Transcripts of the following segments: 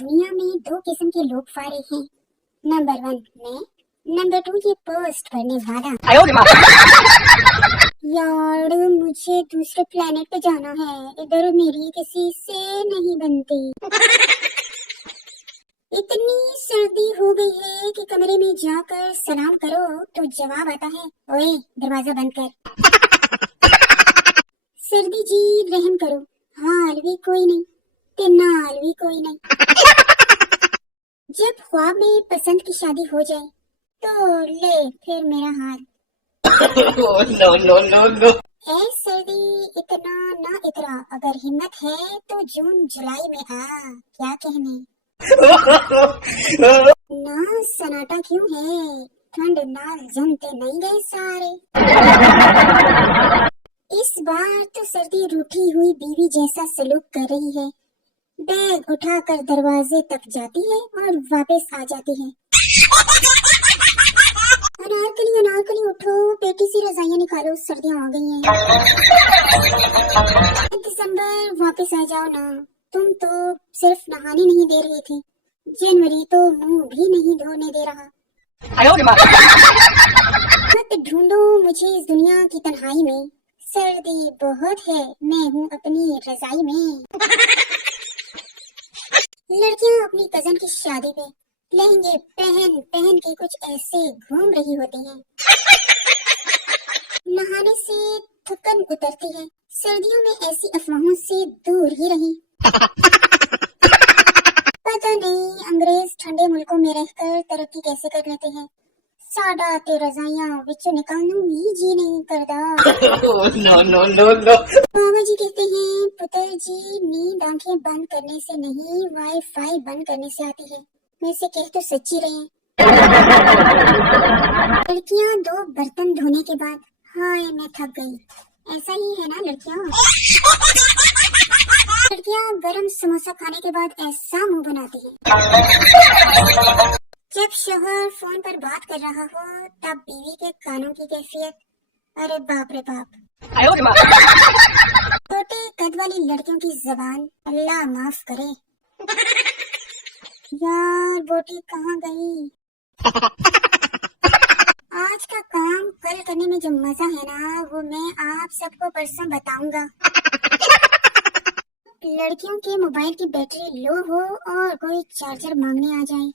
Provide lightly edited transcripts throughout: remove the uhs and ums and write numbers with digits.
दुनिया में दो किस्म के लोग फारे हैं। नंबर 1 मैं, नंबर 2 ये पोस्ट करने वाला। यार मुझे दूसरे प्लेनेट पे जाना है, इधर मेरी किसी से नहीं बनती। इतनी सर्दी हो गई है कि कमरे में जाकर सलाम करो तो जवाब आता है, ओए दरवाजा बंद कर। सर्दी जी रहम करो, हाल भी कोई नहीं ते नाल भी कोई नहीं। जब ख्वाब में पसंद की शादी हो जाए तो ले फिर मेरा हाल। no, no, no, no. ऐ सर्दी इतना ना इतरा, अगर हिम्मत है तो जून जुलाई में आ, क्या कहने। ना सन्नाटा क्यों है, ठंड नाल जमते नहीं गए सारे। इस बार तो सर्दी रूठी हुई बीवी जैसा सलूक कर रही है, बैग उठाकर दरवाजे तक जाती है और वापस आ जाती है। अनारकली अनारकली उठो, पेटी से रजाइयाँ निकालो, सर्दियाँ आ गई हैं। दिसंबर वापस आ जाओ ना, तुम तो सिर्फ नहाने नहीं दे रहे थे, जनवरी तो मुंह भी नहीं धोने दे रहा। मत ढूंढो मुझे इस दुनिया की तन्हाई में, सर्दी बहुत है, मैं हूँ अपनी रजाई में। लड़कियाँ अपनी कजन की शादी पे लहंगे पहन पहन के कुछ ऐसे घूम रही होती हैं। नहाने से थकन उतरती है, सर्दियों में ऐसी अफवाहों से दूर ही रही। पता नहीं अंग्रेज ठंडे मुल्कों में रहकर तरक्की कैसे कर लेते हैं, साडा ते रजाइयां विचों निकालनू ही जी नहीं करदा। no, no, no, no. मामा जी कहते हैं, पुत्र जी नींद आंखें बंद करने से नहीं, वाईफाई बंद करने से आती है। वैसे कह तो सच्ची रहे। लड़कियां 2 बर्तन धोने के बाद, हाय मैं थक गई, ऐसा ही है ना लड़कियां। लड़कियां गरम समोसा खाने के बाद ऐसा मुंह बनाती हैं। जब शोहर फोन पर बात कर रहा हो तब बीवी के कानों की कैफियत, अरे बाप रे बाप। छोटे कद वाली लड़कियों की जबान, अल्लाह माफ करे। यार बोटी कहाँ गई। आज का काम कल करने में जो मजा है ना, वो मैं आप सबको परसों बताऊंगा। लड़कियों के मोबाइल की बैटरी लो हो और कोई चार्जर मांगने आ जाए।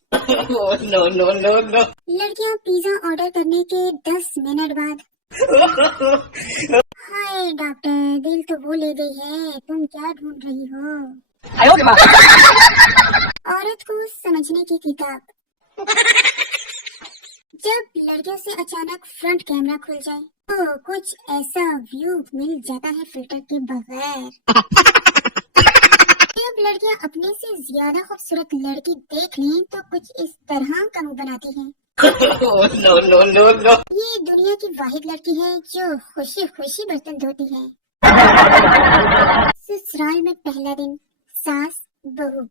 no, no, no, no. लड़कियां पिज्जा ऑर्डर करने के 10 मिनट बाद, हाय डॉक्टर दिल तो वो ले गई है, तुम क्या ढूंढ रही हो। औरत को समझने की किताब। जब लड़कियों से अचानक फ्रंट कैमरा खुल जाए तो कुछ ऐसा व्यू मिल जाता है फिल्टर के बगैर। जब लड़कियां अपने से ज्यादा खूबसूरत लड़की देख लें तो कुछ इस तरह का मुंह बनाती हैं। no, no, no, no. ये दुनिया की वाहिद लड़की है जो खुशी खुशी बर्तन धोती है। ससुराल में पहला दिन, सास बहू,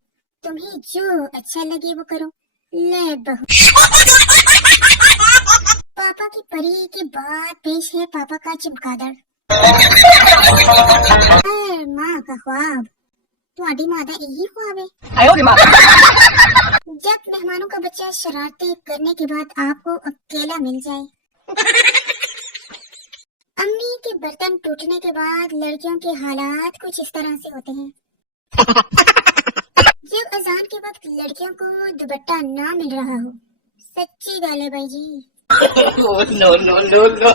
तुम्हें जो अच्छा लगे वो करो, ले बहू। पापा की परी के बाद पेश है पापा का चमगादड़। माँ का ख्वाब, तुम्हारी माँ का यही ख्वाब है। जब मेहमानों का बच्चा शरारतें करने के बाद आपको अकेला मिल जाए। अम्मी के बर्तन टूटने के बाद लड़कियों के हालात कुछ इस तरह से होते हैं। जब अजान के वक्त लड़कियों को दुपट्टा ना मिल रहा हो, सच्ची गाल है भाई जी। no, no, no, no.